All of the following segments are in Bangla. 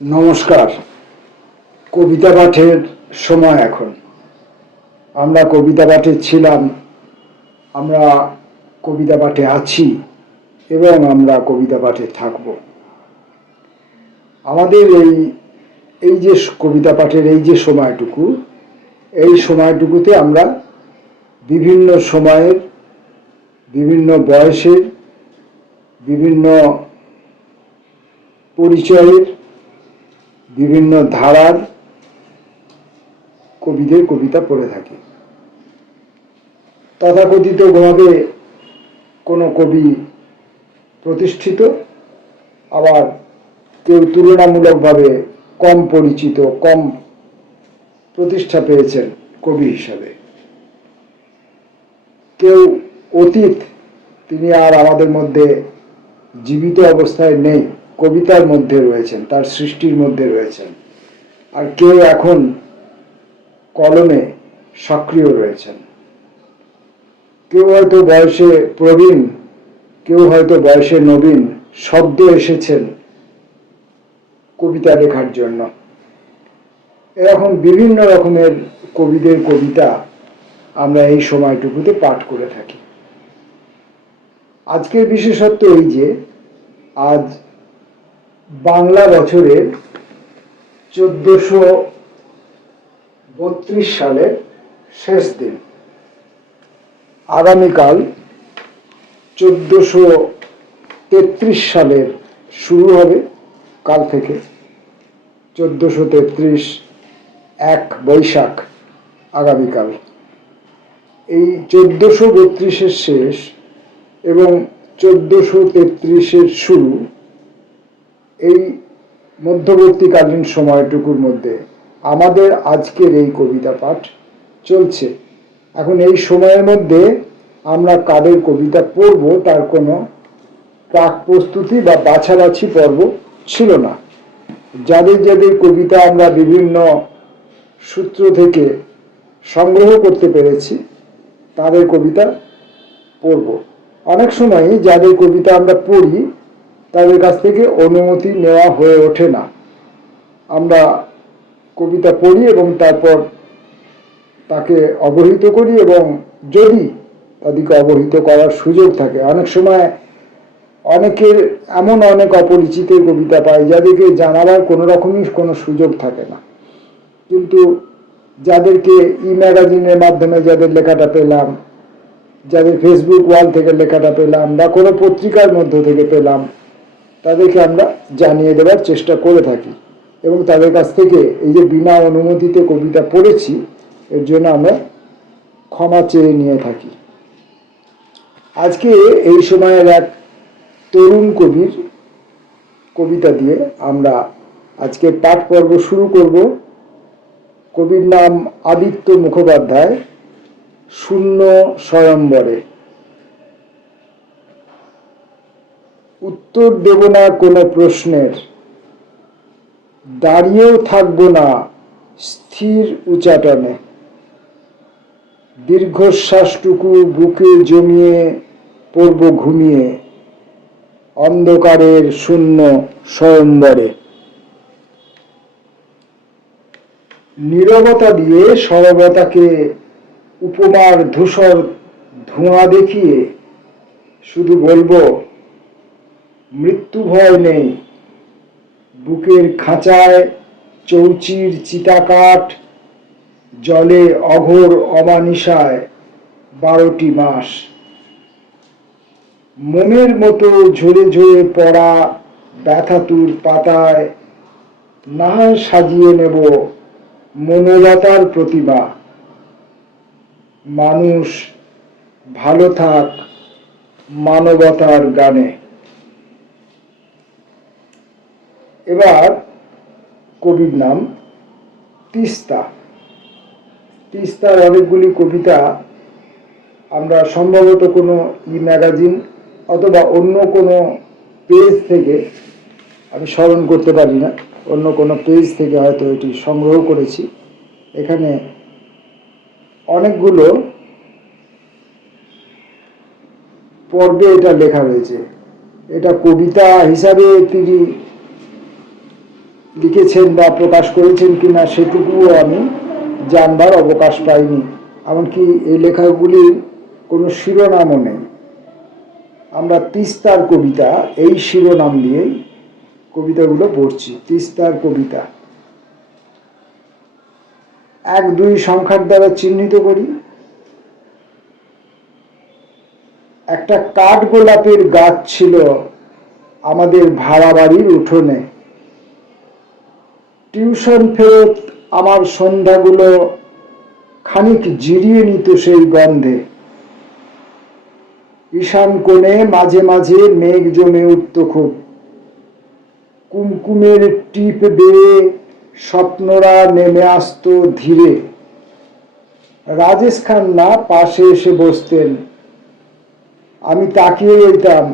নমস্কার। কবিতা পাঠের সময় এখন। আমরা কবিতা পাঠে ছিলাম, আমরা কবিতা পাঠে আছি এবং আমরা কবিতা পাঠে থাকব। আমাদের এই যে কবিতা পাঠের এই যে সময়টুকু, এই সময়টুকুতে আমরা বিভিন্ন সময়ের, বিভিন্ন বয়সের, বিভিন্ন পরিচয়ের, বিভিন্ন ধারার কবিদের কবিতা পড়ে থাকি। তথাকথিতভাবে কোনো কবি প্রতিষ্ঠিত, আবার কেউ তুলনামূলকভাবে কম পরিচিত, কম প্রতিষ্ঠা পেয়েছেন কবি হিসাবে। কেউ অতীত, তিনি আর আমাদের মধ্যে জীবিত অবস্থায় নেই, কবিতার মধ্যে রয়েছেন, তার সৃষ্টির মধ্যে রয়েছেন। আর কেউ এখন কলমে সক্রিয় রয়েছেন। কেউ হয়তো বয়সে প্রবীণ, কেউ হয়তো বয়সে নবীন, সদ্য এসেছেন কবিতা লেখার জন্য। এরকম বিভিন্ন রকমের কবিদের কবিতা আমরা এই সময়টুকুতে পাঠ করে থাকি। আজকের বিশেষত্ব এই যে আজ বাংলা বছরের 1432 সালের শেষ দিন। আগামীকাল 1433 সালের শুরু হবে, কাল থেকে 1433 1 বৈশাখ আগামীকাল। এই 1432-এর শেষ এবং 1433-এর শুরু, এই মধ্যবর্তীকালীন সময়টুকুর মধ্যে আমাদের আজকের এই কবিতা পাঠ চলছে। এখন এই সময়ের মধ্যে আমরা কাদের কবিতা পড়ব তার কোনো প্রাক প্রস্তুতি বা বাছাবাছি পর্ব ছিল না। যাদের যাদের কবিতা আমরা বিভিন্ন সূত্র থেকে সংগ্রহ করতে পেরেছি তাদের কবিতা পড়ব। অনেক সময়ই যাদের কবিতা আমরা পড়ি তাদের কাছ থেকে অনুমতি নেওয়া হয়ে ওঠে না। আমরা কবিতা পড়ি এবং তারপর তাকে অবহিত করি, এবং যদি তাদেরকে অবহিত করার সুযোগ থাকে, অনেক সময় অনেকের এমন অনেক অপরিচিতের কবিতা পাই যাদেরকে জানাবার কোনো রকমই কোনো সুযোগ থাকে না। কিন্তু যাদেরকে ম্যাগাজিনের মাধ্যমে যাদের লেখাটা পেলাম, যাদের ফেসবুক ওয়াল থেকে লেখাটা পেলাম বা কোনো পত্রিকার মধ্য থেকে পেলাম, তাদেরকে আমরা জানিয়ে দেওয়ার চেষ্টা করে থাকি এবং তাদের কাছ থেকে এই যে বিনা অনুমতিতে কবিতা পড়েছি এর জন্য আমরা ক্ষমা চেয়ে নিয়ে থাকি। আজকে এই সময়ের এক তরুণ কবির কবিতা দিয়ে আমরা আজকে পাঠ পর্ব শুরু করব। কবির নাম আদিত্য মুখোপাধ্যায়, শূন্য স্বয়ম্বরে। উত্তর দেব না কোনো প্রশ্নের, দাঁড়িয়েও থাকবো না স্থির উচাটনে। দীর্ঘশ্বাসটুকু বুকে জমিয়ে পড়ব ঘুমিয়ে অন্ধকারের শূন্য স্বয়ম্বরে। নীরবতা দিয়ে সরবতাকে উপমার ধূসর ধোঁয়া দেখিয়ে শুধু বলবো মৃত্যু ভয় নেই। বুকের খাঁচায় চৌচির চিতাকাঠ, জলে অঘোর অমানিসায় 12টি মাস। মনের মতো ঝরে ঝরে পড়া ব্যথাতুর পাতায় না সাজিয়ে নেব মনোলতার প্রতিমা। মানুষ ভালো থাক মানবতার গানে। এবার কবির নাম তিস্তা। তিস্তার অনেকগুলি কবিতা আমরা সম্ভবত কোনো ম্যাগাজিন অথবা অন্য কোনো পেজ থেকে, আমি স্মরণ করতে পারি না, অন্য কোনো পেজ থেকে হয়তো এটি সংগ্রহ করেছি। এখানে অনেকগুলো পর্বে এটা লেখা হয়েছে। এটা কবিতা হিসাবে তিনি লিখেছেন বা প্রকাশ করেছেন কিনা সেটুকুও আমি জানবার অবকাশ পাইনি। এমনকি এই লেখাগুলির কোনো শিরোনামও নেই। আমরা তিস্তার কবিতা এই শিরোনাম দিয়েই কবিতাগুলো পড়ছি। তিস্তার কবিতা 1-2 সংখ্যার দ্বারা চিহ্নিত করি। একটা কাঠগোলাপের গাছ ছিল আমাদের ভাড়া বাড়ির উঠোনে। টিউশন ফেরত আমার সন্ধ্যাগুলো খানিক জিরিয়ে নিত সেই গন্ধে। ঈশান কোণে মাঝে মাঝে মেঘ জমে উঠত খুব। কুমকুমের টিপ বেয়ে স্বপ্নরা নেমে আসত ধীরে। রাজেশ খান্না পাশে এসে বসতেন, আমি তাকিয়ে রইতাম।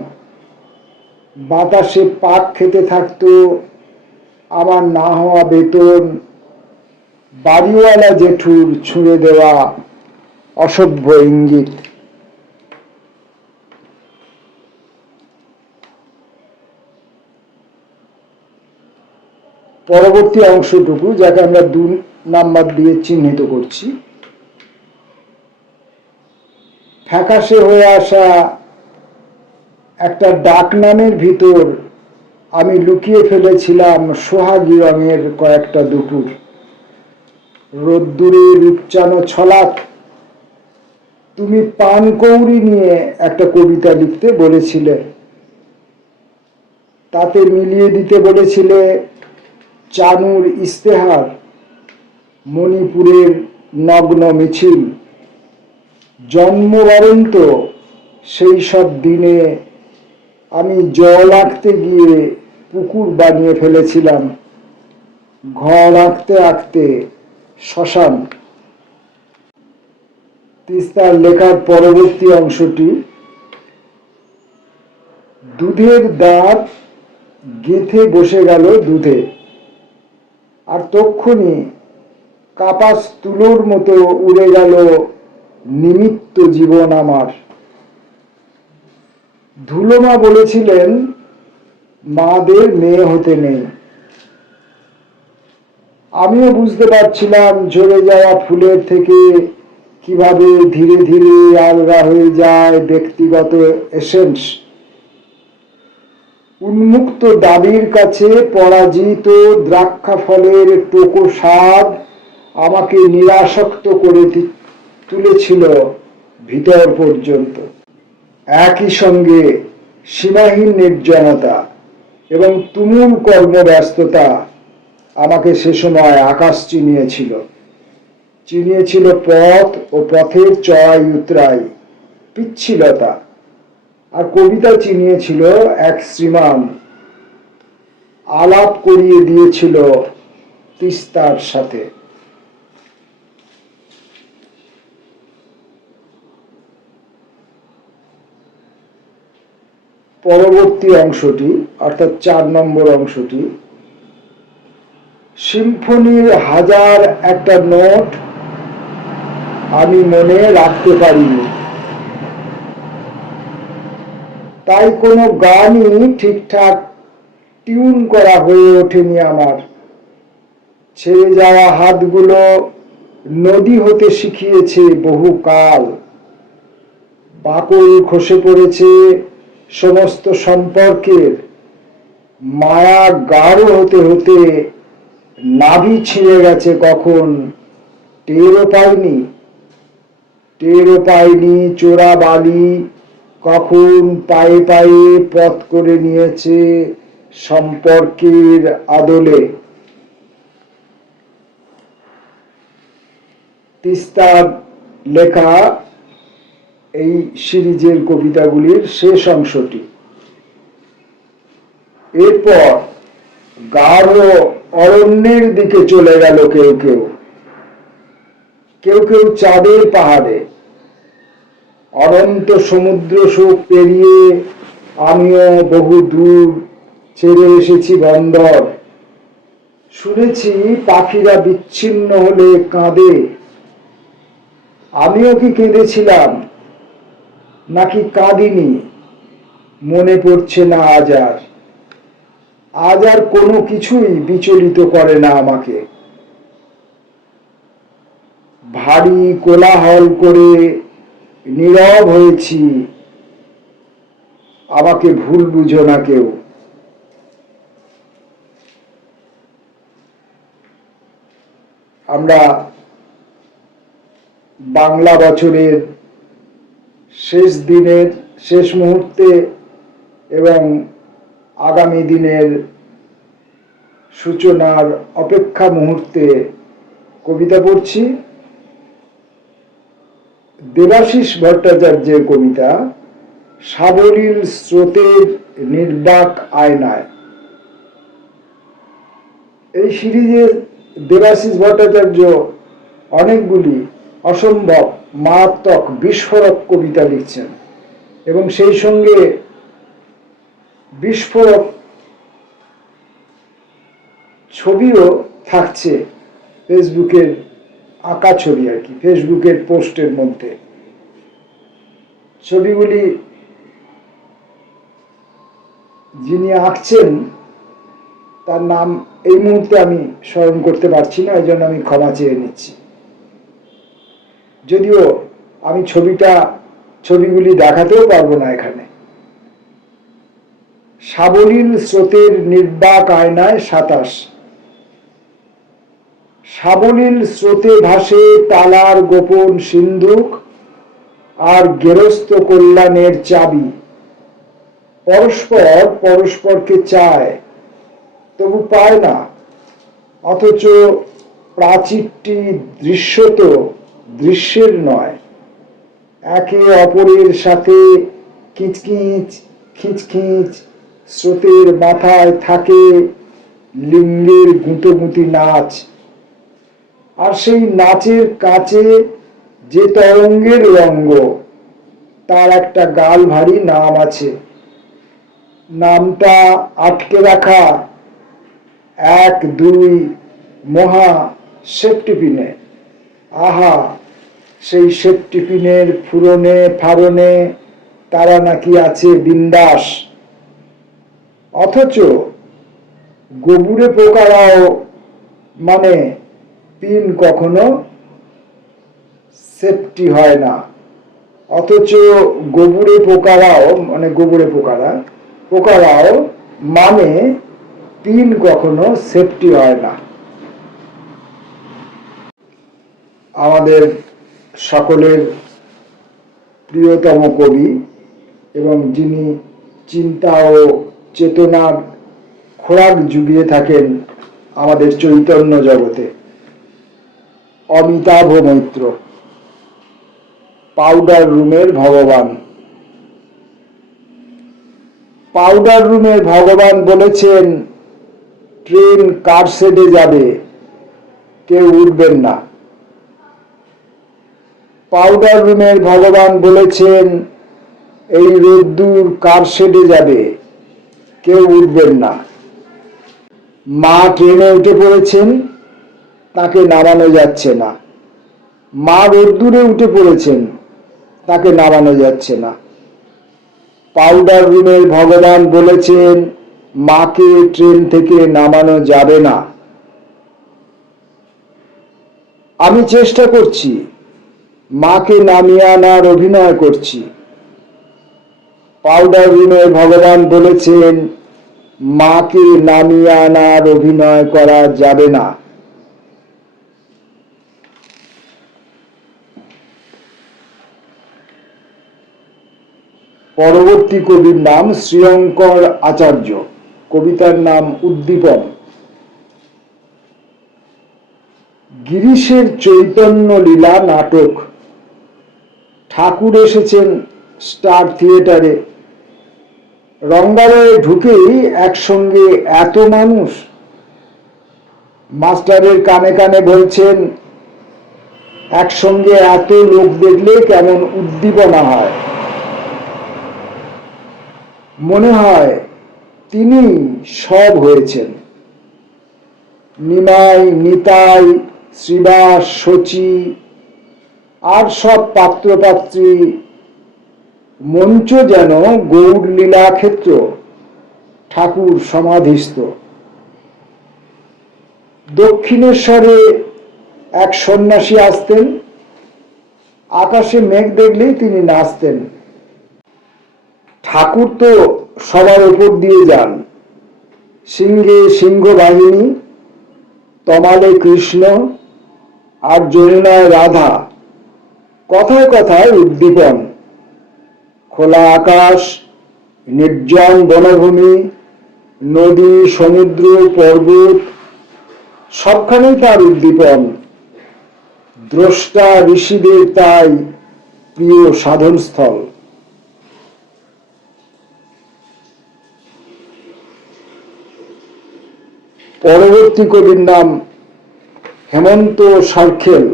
বাতাসে পাক খেতে থাকতো আমার না হওয়া বেতন, বাড়িওয়ালা জেঠুর ছুঁড়ে দেওয়া অসভ্য ইঙ্গিত। পরবর্তী অংশটুকু, যাকে আমরা 2 নাম্বার দিয়ে চিহ্নিত করছি, ফ্যাকাশে হয়ে আসা একটা ডাকনামের ভিতর আমি লুকিয়ে ফেলেছিলাম সোহাগী রঙের কয়েকটা দুপুর। রোদ্দুরে রূপচানো ছলাক। তুমি পানকৌড়ি নিয়ে একটা কবিতা লিখতে বলেছিলে, তাতে মিলিয়ে দিতে বলেছিলে চানুর ইস্তেহার, মণিপুরের নগ্ন মিছিল। জন্মবারন্ত সেই সব দিনে আমি জল আঁকতে গিয়ে পুকুর বানিয়ে ফেলেছিলাম, ঘর আঁকতে আঁকতে শ্মশান। তিস্তার লেখার পরবর্তী অংশটি, দুধের দাঁত গেঁথে বসে গেল দুধে, আর তক্ষুনি কাপাস তুলোর মতো উড়ে গেল নিমিত্ত জীবন আমার। ধুলোমা বলেছিলেন মাদের মেয়ে হতে নেই। আমিও বুঝতে পারছিলাম ঝরে যাওয়া ফুলের থেকে কিভাবে ধীরে ধীরে আলগা হয়ে যায় ব্যক্তিগত এসেন্স। উন্মুক্ত দাবির কাছে পরাজিত দ্রাক্ষা ফলের টোকো স্বাদ আমাকে নিরাসক্ত করে তুলেছিল ভিতর পর্যন্ত। একই সঙ্গে সীমাহীন নির্জনতা এবং তুমুল কর্মব্যস্ততা আমাকে সে সময় আকাশ চিনিয়েছিল। চিনিয়েছিল পথ ও পথের চড়াই উতরাই, পিচ্ছিলতা। আর কবিতা চিনিয়েছিল এক শ্রীমান, আলাপ করিয়ে দিয়েছিল তিস্তার সাথে। পরবর্তী অংশটি অর্থাৎ 4 নম্বর অংশটি, সিম্ফনির 1000 একটা নোট আমি মনে রাখতে পারিনি, তাই কোনো গানই ঠিকঠাক টিউন করা হয়ে ওঠেনি আমার। ছেড়ে যাওয়া হাতগুলো নদী হতে শিখিয়েছে বহুকাল। বাকল খসে পড়েছে সমস্ত সম্পর্কের, মায়া গাঢ় হতে হতে নাভি ছিঁড়ে গেছে কখন টেরও পাইনি। টেরও পাইনি চোরা বালি কখন পায়ে পায়ে পথ করে নিয়েছে সম্পর্কের আদলে। তিস্তার লেখা এই সিরিজের কবিতাগুলির শেষ অংশটি। এরপর গাঢ় অরণ্যের দিকে চলে গেল কেউ কেউ, কেউ কেউ চাঁদের পাহাড়ে। অনন্ত সমুদ্র শোক পেরিয়ে আমিও বহু দূর ছেড়ে এসেছি বন্দর। শুনেছি পাখিরা বিচ্ছিন্ন হলে কাঁদে। আমিও কি কেঁদেছিলাম নাকি কাঁদিনি মনে পড়ছে না আজ আর। আজ আর কোনো কিছুই বিচলিত করে না আমাকে। ভারী কোলাহল করে নীরব হয়েছি, আমাকে ভুল বুঝো না কেউ। আমরা বাংলা বছরের শেষ দিনের শেষ মুহূর্তে এবং আগামী দিনের সূচনার অপেক্ষা মুহূর্তে কবিতা পড়ছি। দেবাশিস ভট্টাচার্যের কবিতা সাবলীল স্রোতের নির্বাক আয়নায়। এই সিরিজে দেবাশিস ভট্টাচার্য অনেকগুলি অসম্ভব মারাত্মক বিস্ফোরক কবিতা লিখছেন এবং সেই সঙ্গে বিস্ফোরক ছবিও থাকছে, ফেসবুকের আঁকা ছবি আর কি, ফেসবুকের পোস্টের মধ্যে। ছবিগুলি যিনি আঁকছেন তার নাম এই মুহূর্তে আমি স্মরণ করতে পারছি না, এই জন্য আমি ক্ষমা চেয়ে নিচ্ছি। যদিও আমি ছবিগুলি দেখাতেও পারবো না এখানে। সাবলীল স্রোতের নির্বাক আয়নায় 27। সাবলীল স্রোতে ভাসে তালার গোপন সিন্ধুক আর গেরস্ত কল্যাণের চাবি। পরস্পর পরস্পরকে চায়, তবু পায় না, অথচ প্রাচীরটি দৃশ্যত দৃশ্যের নয়। একে অপরের সাথে খিচখিচ খিচখিচ, স্রোতের মাথায় থাকে লিঙ্গের গুঁতোগুঁতি নাচ। আর সেই নাচের কাছে যে তরঙ্গের রঙ্গ, তার একটা গাল ভারী নাম আছে। নামটা আটকে রাখা 1-2 মহা সেপ্টিপিনে। আহা, সেই সেপ্টিপিনের ফুরনে ফারণে তারা নাকি আছে বিন্দাস। অথচ গোবুরে পোকারাও মানে পিন কখনো সেফটি হয় না। অথচ গোবুরে পোকারাও মানে পোকারাও মানে পিন কখনো সেফটি হয় না। আমাদের সকলের প্রিয়তম কবি এবং যিনি চিন্তা ও চেতনার খোরাক জুগিয়ে থাকেন আমাদের চৈতন্য জগতে, অমিতাভ মৈত্র। পাউডার রুমের ভগবান। পাউডার রুমের ভগবান বলেছেন, ট্রেন কারশেডে যাবে, কেউ উঠবেন না। পাউডার রুমের ভগবান বলেছেন, এই রোদ্দুর কারশেডে যাবে, কেউ উঠবেন না। মা ট্রেনে উঠে পড়েছেন, তাকে নামানো যাচ্ছে না। মা রোদ্দুরে উঠে পড়েছেন, তাকে নামানো যাচ্ছে না। পাউডার রুমের ভগবান বলেছেন, মাকে ট্রেন থেকে নামানো যাবে না। আমি চেষ্টা করছি, মাকে নামিয়ে আনার অভিনয় করছি। পাউডার রুমের ভগবান বলেছেন, মাকে নামিয়ে আনার অভিনয় করা যাবে না। পরবর্তী কবির নাম শ্রীঙ্কর আচার্য, কবিতার নাম উদ্দীপন। গিরিশের চৈতন্য লীলা নাটক। ঠাকুর এসেছেন স্টার থিয়েটারে। রঙ্গালয়ে ঢুকেই একসঙ্গে এত মানুষ। মাস্টারের কানে কানে বলছেন, একসঙ্গে এত লোক দেখলে কেমন উদ্দীপনা হয়। মনে হয় তিনি সব হয়েছেন। নিমাই, নিতাই, শ্রীবাস, শচী আর সব পাত্রপাত্রী। মঞ্চ যেন গৌর লীলা ক্ষেত্র। ঠাকুর সমাধিস্থ। দক্ষিণেশ্বরে এক সন্ন্যাসী আসতেন, আকাশে মেঘ দেখলেই তিনি নাচতেন। ঠাকুর তো সবার উপর দিয়ে যান, সিংহে সিংহ বাহিনী, তমালে কৃষ্ণ আর যমুনায় রাধা, কথায় কথায় উদ্দীপন। খোলা আকাশ, নির্জন বনভূমি, নদী, সমুদ্র, পর্বত, সবখানেই তার উদ্দীপন। দ্রষ্টা ঋষিদের তাই প্রিয় সাধনস্থল। পরবর্তী কবির নাম হেমন্ত সরখেল।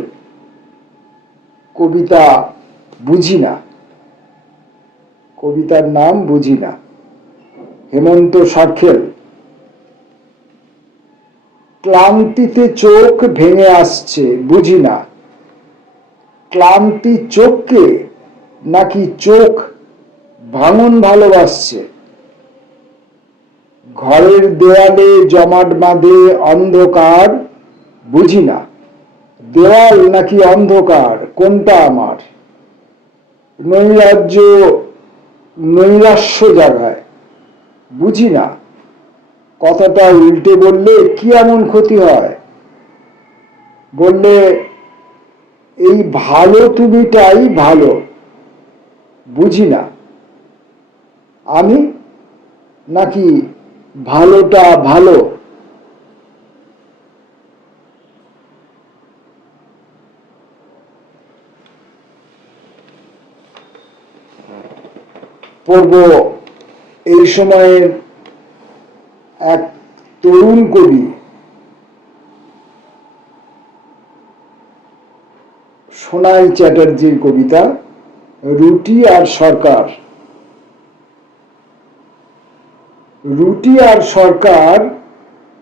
কবিতা বুঝি না, কবিতার নাম বুঝি না। হেমন্ত সরখেল। ক্লান্তিতে চোখ ভেঙে আসছে, বুঝি না ক্লান্তি চোখকে নাকি চোখ ভাঙন ভালোবাসছে। ঘরের দেয়ালে জমাট বাঁধে অন্ধকার, বুঝি না দেওয়াল নাকি অন্ধকার কোনটা আমার। নৈরাজ্য নৈরাশ্য জাগায়, বুঝি না কথাটা উল্টে বললে কি এমন ক্ষতি হয়। বললে এই ভালো তুমিটাই ভালো, বুঝি না আমি নাকি ভালোটা ভালো। পড়ব এই সময়ের এক তরুণ কবি সোনাই চ্যাটার্জির কবিতা রুটি আর সরকার। রুটি আর সরকার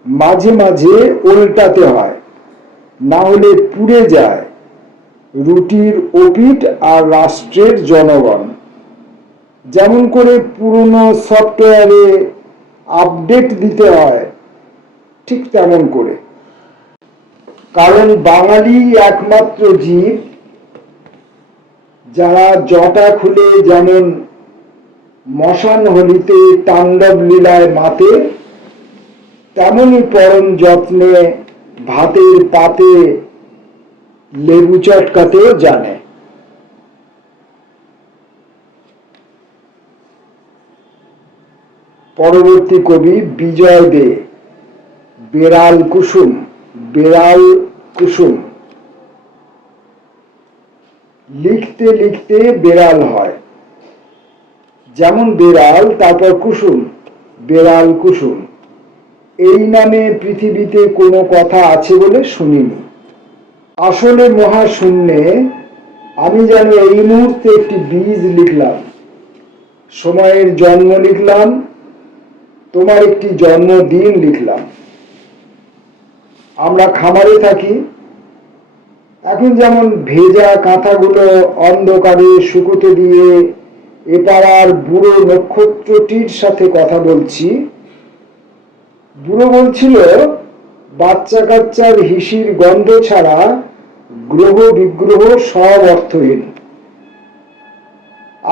মাঝে মাঝে উল্টাতে হয়, না হলে পুড়ে যায় রুটির ওপিঠ আর রাষ্ট্রের জনগণ। যেমন করে পুরনো সফটওয়্যারে আপডেট দিতে হয়, ঠিক তেমন করে। কারণ বাঙালি একমাত্র জীব যারা জটা খুলে যেমন মশান হোলিতে তাণ্ডব লীলায় মাতে, তেমনি পরম যত্নে ভাতের পাতে লেবু চটকাতেও জানে। পরবর্তী কবি বিজয় দে। বেড়াল কুসুম। বেড়াল কুসুম। লিখতে লিখতে বেড়াল হয়, যেমন বেড়াল তারপর কুসুম, বেড়াল কুসুম। এই নামে পৃথিবীতে কোনো কথা আছে বলে শুনিনি। আসলে মহাশূন্যে আমি যেন এই মুহূর্তে একটি বীজ লিখলাম, সময়ের জন্ম লিখলাম, তোমার একটি জন্মদিন লিখলাম। আমরা খামারে থাকি, এখন যেমন ভেজা কাঁথাগুলো অন্ধকারে শুকোতে দিয়ে এপাড়ার বুড়ো নক্ষত্রটির সাথে কথা বলছি। বুড়ো বলছিল বাচ্চা কাচ্চার হিসির গন্ধ ছাড়া গ্রহ বিগ্রহ সব অর্থহীন।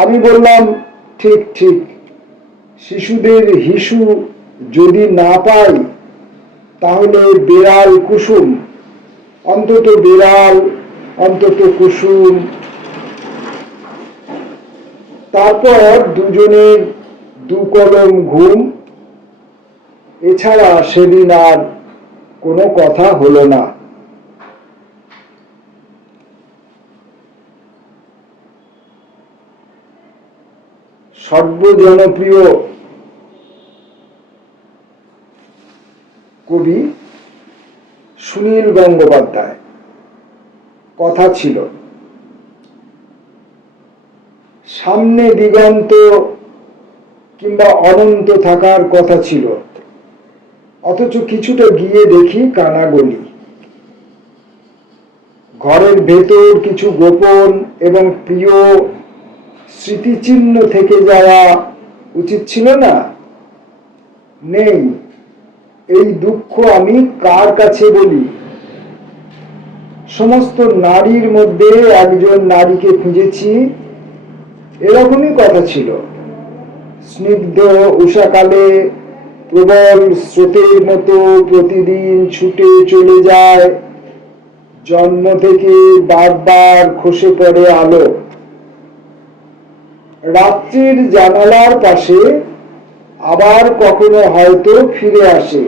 আমি বললাম ঠিক ঠিক, শিশুদের হিসু যদি না পাই তাহলে বেড়াল কুসুম, অন্তত বেড়াল, অন্তত কুসুম। তারপর দুজনের দু কলম ঘুম। এছাড়া সেদিন আর কোনো কথা হলো না। সর্বজনপ্রিয় কবি সুনীল গঙ্গোপাধ্যায়। কথা ছিল সামনে দিগন্ত কিংবা অনন্ত থাকার কথা ছিল, অথচ কিছুটা গিয়ে দেখি কানাগলি। ঘরের ভেতর কিছু গোপন এবং প্রিয় স্মৃতিচিহ্ন থেকে যাওয়া উচিত ছিল না? নেই এই দুঃখ আমি কার কাছে বলি। সমস্ত নারীর মধ্যে একজন নারীকে খুঁজেছি, এরকমই কথা ছিল। স্নিগ্ধ উষাকালে প্রবল স্রোতের মতো প্রতিদিন ছুটে চলে যায়, জন্ম থেকে বারবার খসে পড়ে আলো। রাত্রির জানালার পাশে আবার কখনো হয়তো ফিরে আসে,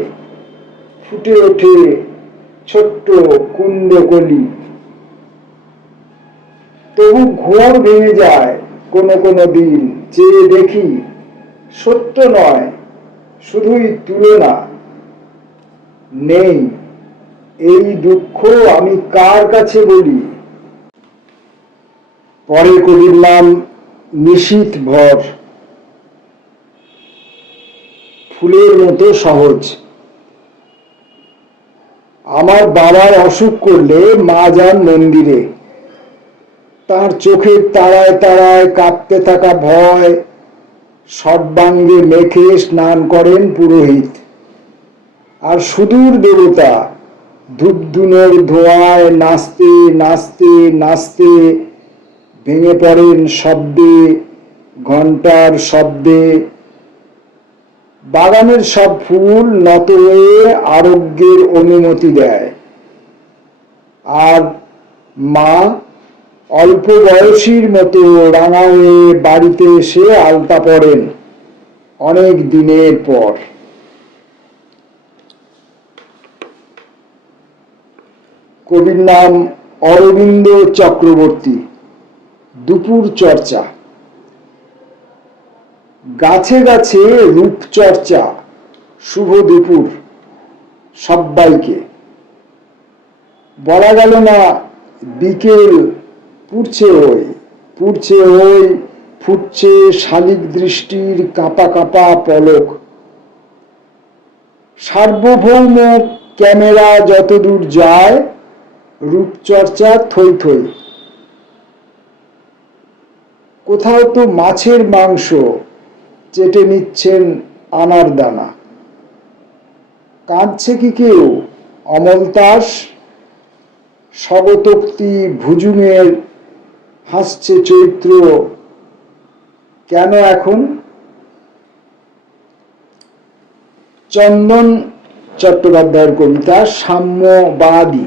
ফুটে ওঠে ছোট্ট কুন্দকলি। তবু ঘোর ভেঙে যায় কোনো কোনো দিন, চেয়ে দেখি সত্য নয় শুধুই তুলনা। নেই এই দুঃখ আমি কার কাছে বলি। পরে কবির নাম নিশীথ ভর। ফুলের মতো সহজ। আমার বাবার অসুখ করলে মা যান মন্দিরে। তার চোখের তারায় তারায় কাঁপতে থাকা ভয় সর্বাঙ্গে মেখে স্নান করেন পুরোহিত। আর সুদূর দেবতা ধূপধুনোর ধোঁয়ায় নাচতে নাচতে নাচতে ভেঙে পড়েন শব্দে, ঘন্টার শব্দে। বাগানের সব ফুল নত হয়ে আরোগ্যের অনুমতি দেয়। আর মা অল্প বয়সীর মতো রাঙা হয়ে বাড়িতে এসে আলতা পড়েন অনেক দিনের পর। কবির নাম অরবিন্দ চক্রবর্তী। দুপুর চর্চা। গাছে গাছে রূপচর্চা। শুভ দুপুর সব্বাইকে। বলা গেল না বিকেল পুড়ছে ওই ফুটছে শালিক দৃষ্টির কাঁপা কাঁপা পলক। সার্বভৌম ক্যামেরা যতদূর যায় রূপচর্চা থই থই। কোথাও তো মাছের মাংস চেটে নিচ্ছেন আনার দানা। কাঁদছে কি কেউ? অমল তাস স্বগতোক্তি ভুজুঙের হাসছে চৈত্র। কেন এখন? চন্দন চট্টোপাধ্যায়ের কবিতা সাম্যবাদী।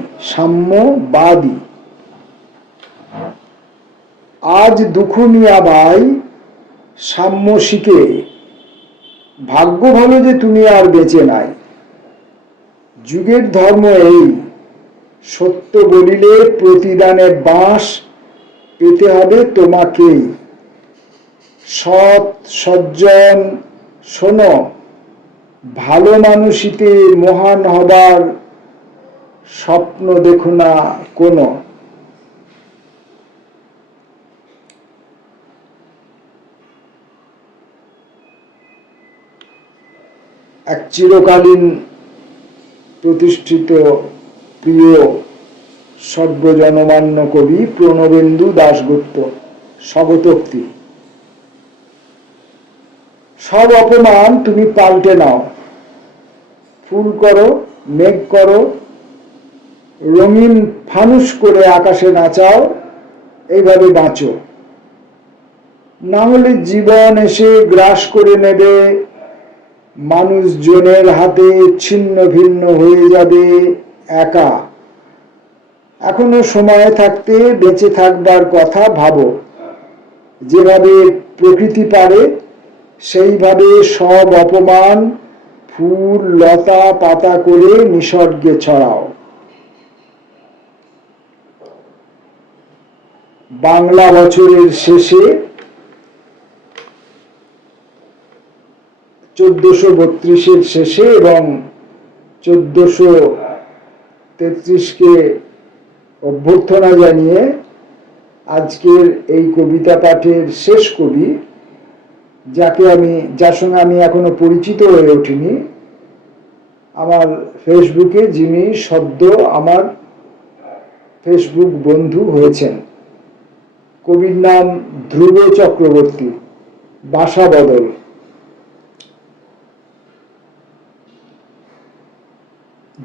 আজ দুঃখ মিয়া বাই সাম্য শিখে, ভাগ্য ভালো যে তুমি আর বেঁচে নাই। যুগের ধর্ম এই, সত্য বলিলে প্রতিদানে বাঁশ পেতে হবে তোমাকেই। সৎ সজ্জন শোনো, ভালো মানুষিতে মহান হবার স্বপ্ন দেখো না কোনো। এক চিরকালীন প্রতিষ্ঠিত প্রিয় সর্বজনমান্য কবি প্রণবেন্দু দাশগুপ্ত। স্বগতোক্তি। সব অপমান তুমি পাল্টে নাও, ফুল করো, মেঘ করো, রঙিন ফানুস করে আকাশে নাচাও, এইভাবে বাঁচো। না হলে জীবন এসে গ্রাস করে নেবে, মানুষজনের হাতে ছিন্ন ভিন্ন হয়ে যাবে একা। এখনো সময় থাকতে বেঁচে থাকবার কথা ভাবো। যেভাবে প্রকৃতি পারে সেইভাবে সব অপমান ফুল লতা পাতা করে নিসর্গে ছড়াও। বাংলা বছরের শেষে 1432-এর শেষে এবং 1433-কে অভ্যর্থনা জানিয়ে আজকের এই কবিতা পাঠের শেষ কবি, যার সঙ্গে আমি এখনো পরিচিত হয়ে ওঠিনি, আমার ফেসবুকে যিনি সদ্য আমার ফেসবুক বন্ধু হয়েছেন। কবির নাম ধ্রুব চক্রবর্তী। বাসা বদল।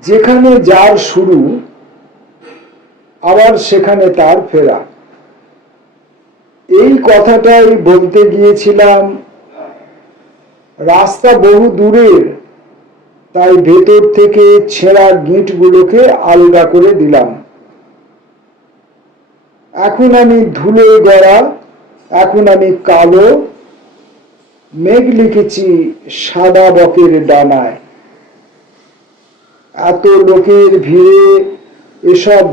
যেখানে যার শুরু আবার সেখানে তার ফেরা। এই কথাটাই বলতে গিয়েছিলাম। রাস্তা বহু দূরের, তাই ভেতর থেকে ছেঁড়া গিঁটগুলোকে আলগা করে দিলাম। এখন আমি ধুলোয় গড়া, এখন আমি কালো মেঘ লিখেছি সাদা বকের ডানায়। এত লোকের ভিড়ে এসব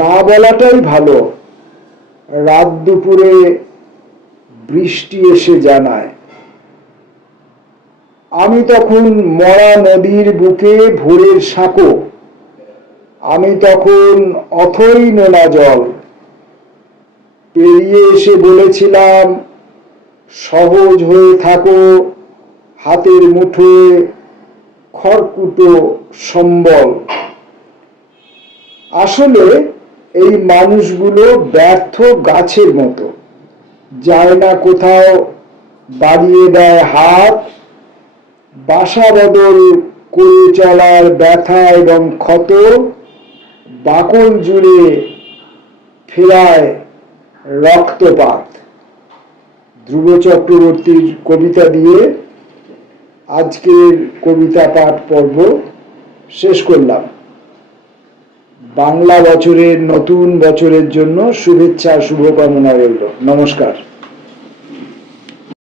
না বলাটাই ভালো। রাত দুপুরে বৃষ্টি এসে জানায়। আমি তখন মরা নদীর বুকে ভোরের সাঁকো, আমি তখন অথই নোনা জল। পেরিয়ে এসে বলেছিলাম, সহজ হয়ে থাকো, হাতের মুঠোয় খড়কুটো সম্বল। আসলে এই মানুষগুলো ব্যর্থ গাছের মতো, যায় না কোথাও, বাড়িয়ে দেয় হাত। বাসা বদল করে চলার ব্যথা এবং ক্ষত বাকল জুড়ে ফেরায় রক্তপাত। ধ্রুব চক্রবর্তীর কবিতা দিয়ে আজকের কবিতা পাঠ পর্ব শেষ করলাম। বাংলা বছরের নতুন বছরের জন্য শুভেচ্ছা শুভকামনা রইল। নমস্কার।